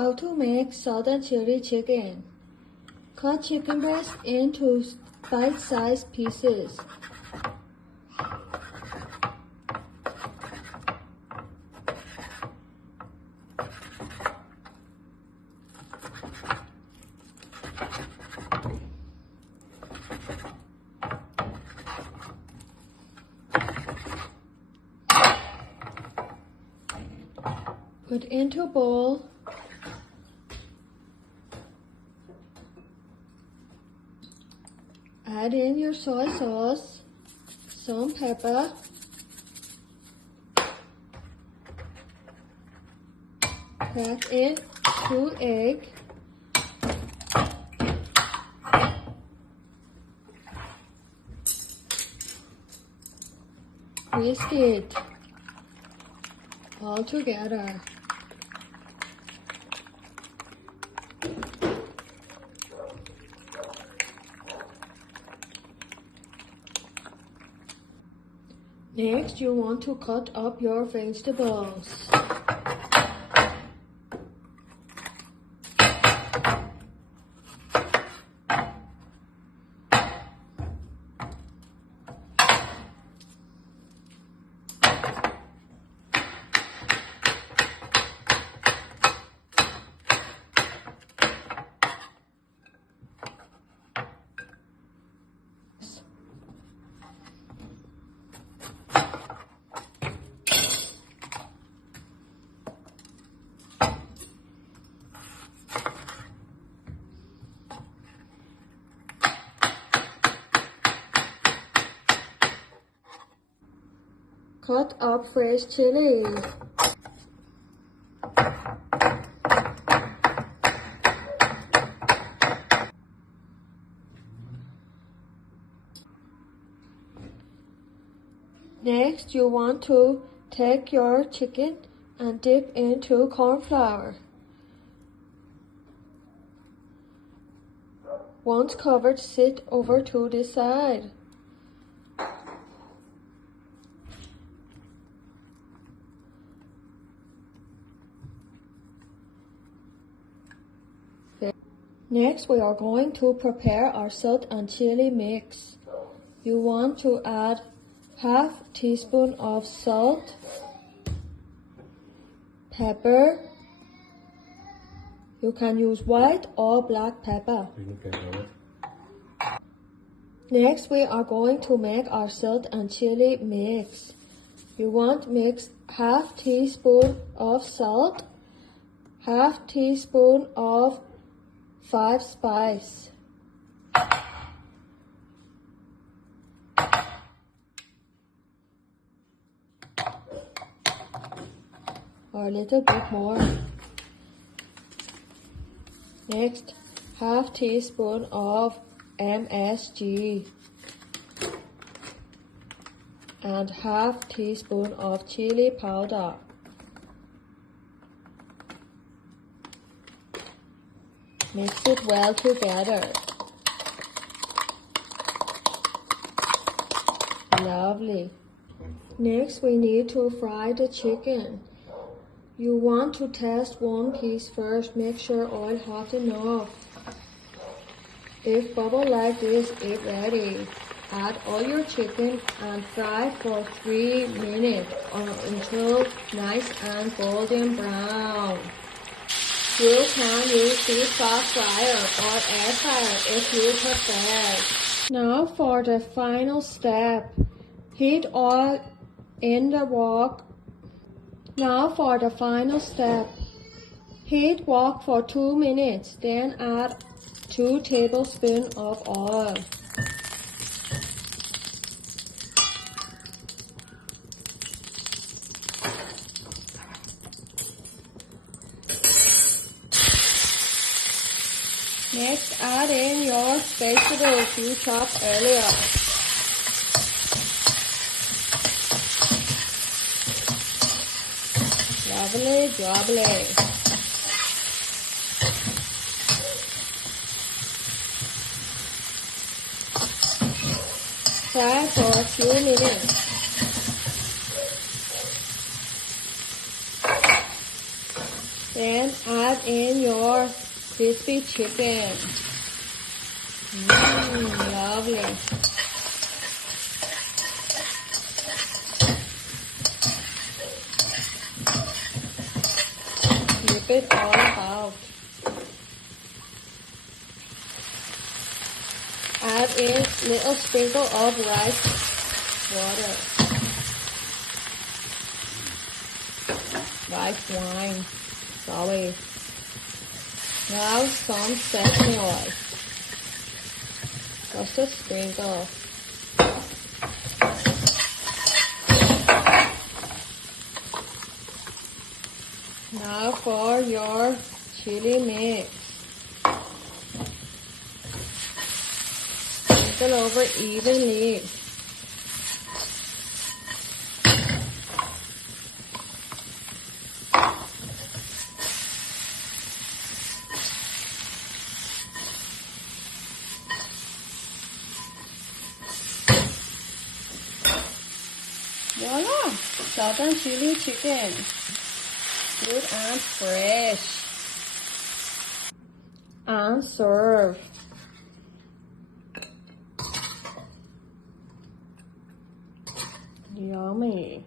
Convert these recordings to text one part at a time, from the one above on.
How to make salt and chili chicken. Cut chicken breast into bite-sized pieces. Put into a bowl. Add in your soy sauce, some pepper, crack in 2 eggs, whisk it all together. Next, you want to cut up your vegetables. Cut up fresh chili. Next, you want to take your chicken and dip into corn flour. Once covered, sit over to the side. Next, we are going to prepare our salt and chili mix. You want to add half teaspoon of salt, pepper. You can use white or black pepper. Next, we are going to make our salt and chili mix. You want to mix half teaspoon of salt, half teaspoon of 5 spice, or a little bit more. Next, half teaspoon of MSG and half teaspoon of chili powder. Mix it well together. Lovely. Next, we need to fry the chicken. You want to test one piece first. Make sure oil hot enough. If bubble like this, it's ready. Add all your chicken and fry for 3 minutes until nice and golden brown. You can use deep fast fryer or air fryer if you prefer. Now for the final step. Heat oil in the wok. Now for the final step. Heat wok for 2 minutes, then add 2 tablespoons of oil. Next, add in your vegetables you chopped earlier. Lovely, jubbly. Fry for a few minutes. Then add in your crispy chicken. Lovely. Flip it all out. Add in little sprinkle of rice water. Rice wine. Sorry. Now some sesame oil. Just a sprinkle. Now for your chili mix. Sprinkle over evenly. Voila! Southern chili chicken. Good and fresh. And serve. Yummy.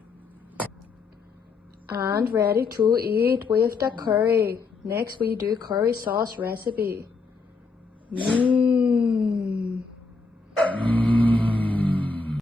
And ready to eat with the curry. Next we do curry sauce recipe.